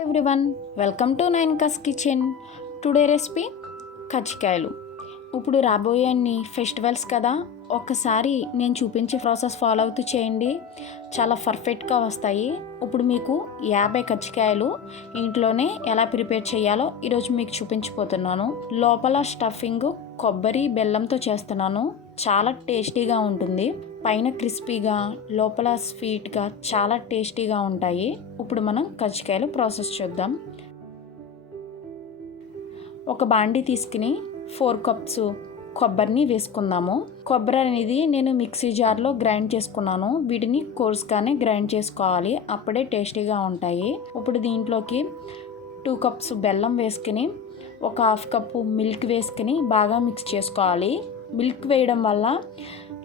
Everyone welcome to nine కస్ kitchen. Today recipe కజ్జికాయలు. ఇప్పుడు రాబోయే అన్ని ఫెస్టివల్స్ కదా ఒకసారి నేను చూపించే ప్రాసెస్ ఫాలో అవుతూ చేయండి. చాలా పర్ఫెక్ట్గా వస్తాయి. ఇప్పుడు మీకు యాభై కచ్చికాయలు ఇంట్లోనే ఎలా ప్రిపేర్ చేయాలో ఈరోజు మీకు చూపించిపోతున్నాను లోపల స్టఫింగ్ కొబ్బరి బెల్లంతో చేస్తున్నాను. చాలా టేస్టీగా ఉంటుంది. పైన క్రిస్పీగా లోపల స్వీట్గా చాలా టేస్టీగా ఉంటాయి. ఇప్పుడు మనం కజ్జికాయలు ప్రాసెస్ చూద్దాం. ఒక బాండి తీసుకుని ఫోర్ కప్స్ కొబ్బరిని వేసుకుందాము. కొబ్బరి అనేది నేను మిక్సీ జార్లో గ్రైండ్ చేసుకున్నాను. వీటిని కోర్స్గానే గ్రైండ్ చేసుకోవాలి. అప్పుడే టేస్టీగా ఉంటాయి. ఇప్పుడు దీంట్లోకి టూ కప్స్ బెల్లం వేసుకుని ఒక హాఫ్ కప్పు మిల్క్ వేసుకుని బాగా మిక్స్ చేసుకోవాలి. మిల్క్ వేయడం వల్ల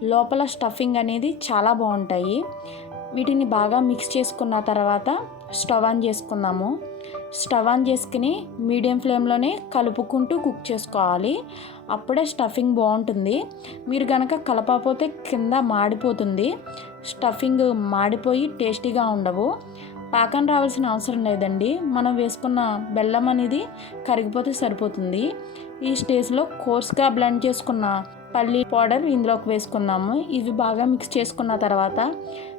లోపల స్టఫింగ్ అనేది చాలా బాగుంటాయి. వీటిని బాగా మిక్స్ చేసుకున్న తర్వాత స్టవ్ ఆన్ చేసుకుందాము. స్టవ్ ఆన్ చేసుకుని మీడియం ఫ్లేమ్లోనే కలుపుకుంటూ కుక్ చేసుకోవాలి. అప్పుడే స్టఫింగ్ బాగుంటుంది. మీరు కనుక కలపకపోతే కింద మాడిపోతుంది. స్టఫింగ్ మాడిపోయి టేస్టీగా ఉండవు. పాకం రావాల్సిన అవసరం లేదండి. మనం వేసుకున్న బెల్లం అనేది కరిగిపోతే సరిపోతుంది. ఈ స్టేజ్లో కోర్స్గా బ్లెండ్ చేసుకున్న పల్లీ పౌడర్ ఇందులోకి వేసుకున్నాము ఇవి బాగా మిక్స్ చేసుకున్న తర్వాత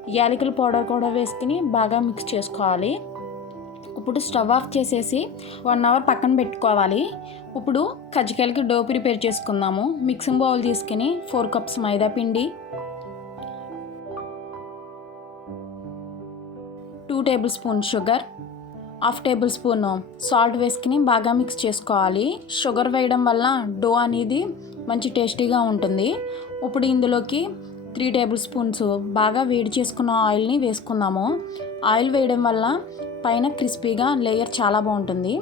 యాలకుల పౌడర్ కూడా వేసుకుని బాగా మిక్స్ చేసుకోవాలి. ఇప్పుడు స్టవ్ ఆఫ్ చేసేసి వన్ అవర్ పక్కన పెట్టుకోవాలి. ఇప్పుడు కజ్జికాయలకి డో ప్రిపేర్ చేసుకుందాము. మిక్సింగ్ బౌల్ తీసుకుని ఫోర్ కప్స్ మైదా పిండి two tablespoon sugar half tablespoon salt వేసుకుని బాగా మిక్స్ చేసుకోవాలి. షుగర్ వేయడం వల్ల డో అనేది మంచి టేస్టీగా ఉంటుంది. ఇప్పుడు ఇందులోకి త్రీ టేబుల్ స్పూన్స్ బాగా వేడి చేసుకున్న ఆయిల్ని వేసుకుందాము. ఆయిల్ వేయడం వల్ల పైన క్రిస్పీగా లేయర్ చాలా బాగుంటుంది.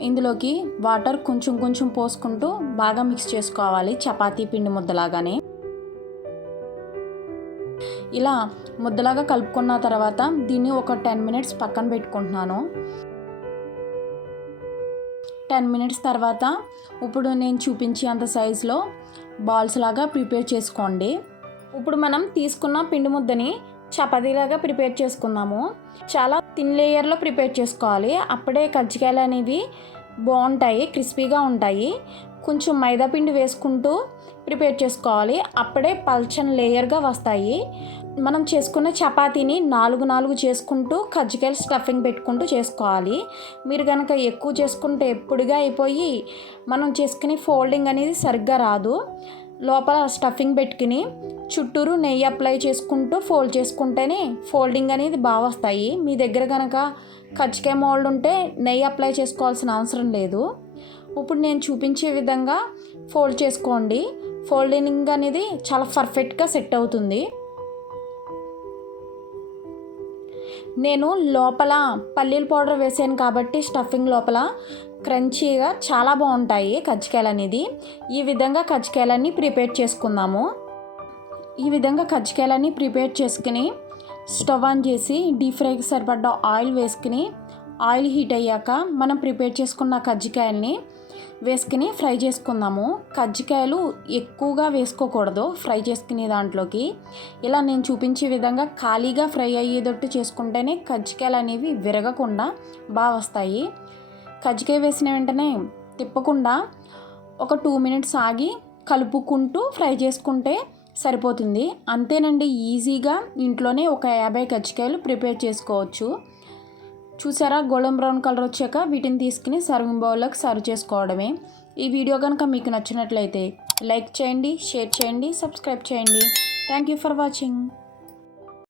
ఇందులోకి వాటర్ కొంచెం కొంచెం పోసుకుంటూ బాగా మిక్స్ చేసుకోవాలి చపాతీ పిండి ముద్దలాగానే. ఇలా ముద్దలాగా కలుపుకున్న తర్వాత దీన్ని ఒక టెన్ మినిట్స్ పక్కన పెట్టుకుంటున్నాను. టెన్ మినిట్స్ తర్వాత ఇప్పుడు నేను చూపించే అంత సైజులో బాల్స్ లాగా ప్రిపేర్ చేసుకోండి. ఇప్పుడు మనం తీసుకున్న పిండి ముద్దని చపాతీలాగా ప్రిపేర్ చేసుకుందాము. చాలా థిన్ లేయర్లో ప్రిపేర్ చేసుకోవాలి. అప్పుడే కజ్జికాయలు అనేవి బాగుంటాయి క్రిస్పీగా ఉంటాయి. కొంచెం మైదా పిండి వేసుకుంటూ ప్రిపేర్ చేసుకోవాలి. అప్పుడే పల్చని లేయర్గా వస్తాయి. మనం చేసుకున్న చపాతీని నాలుగు నాలుగు చేసుకుంటూ కజ్జికాయలు స్టఫింగ్ పెట్టుకుంటూ చేసుకోవాలి. మీరు కనుక ఎక్కువ చేసుకుంటే ఎప్పుడుగా అయిపోయి మనం చేసుకుని ఫోల్డింగ్ అనేది సరిగ్గా రాదు. లోపల స్టఫింగ్ పెట్టుకుని చుట్టూరు నెయ్యి అప్లై చేసుకుంటూ ఫోల్డ్ చేసుకుంటేనే ఫోల్డింగ్ అనేది బాగా వస్తాయి. మీ దగ్గర కనుక కచ్చికాయ మోల్డ్ ఉంటే నెయ్యి అప్లై చేసుకోవాల్సిన అవసరం లేదు. ఇప్పుడు నేను చూపించే విధంగా ఫోల్డ్ చేసుకోండి. ఫోల్డింగ్ అనేది చాలా పర్ఫెక్ట్గా సెట్ అవుతుంది. నేను లోపల పల్లీల పౌడర్ వేసాను కాబట్టి స్టఫింగ్ లోపల క్రంచీగా చాలా బాగుంటాయి కజ్జికాయలు అనేది ఈ విధంగా కజ్జికాయలన్నీ ప్రిపేర్ చేసుకుందాము. ఈ విధంగా కజ్జికాయలన్నీ ప్రిపేర్ చేసుకుని స్టవ్ ఆన్ చేసి డీప్ ఫ్రైకి సరిపడ్డ ఆయిల్ వేసుకుని ఆయిల్ హీట్ అయ్యాక మనం ప్రిపేర్ చేసుకున్న కజ్జికాయల్ని వేసుకుని ఫ్రై చేసుకుందాము. కజ్జికాయలు ఎక్కువగా వేసుకోకూడదు ఫ్రై చేసుకునే దాంట్లోకి. ఇలా నేను చూపించే విధంగా ఖాళీగా ఫ్రై అయ్యేటట్టు చేసుకుంటేనే కజ్జికాయలు అనేవి విరగకుండా బాగా వస్తాయి. కజ్జికాయ వేసిన వెంటనే తిప్పకుండా ఒక టూ మినిట్స్ ఆగి కలుపుకుంటూ ఫ్రై చేసుకుంటే సరిపోతుంది. అంతేనండి ఈజీగా ఇంట్లోనే ఒక యాభై కజ్జికాయలు ప్రిపేర్ చేసుకోవచ్చు. చూసారా? గోల్డెన్ బ్రౌన్ కలర్ వచ్చాక వీటిని తీసుకుని సర్వింగ్ బౌల్లోకి సర్వ్ చేసుకోవడమే. ఈ వీడియో కనుక మీకు నచ్చినట్లయితే లైక్ చేయండి షేర్ చేయండి సబ్స్క్రైబ్ చేయండి. Thank you for watching.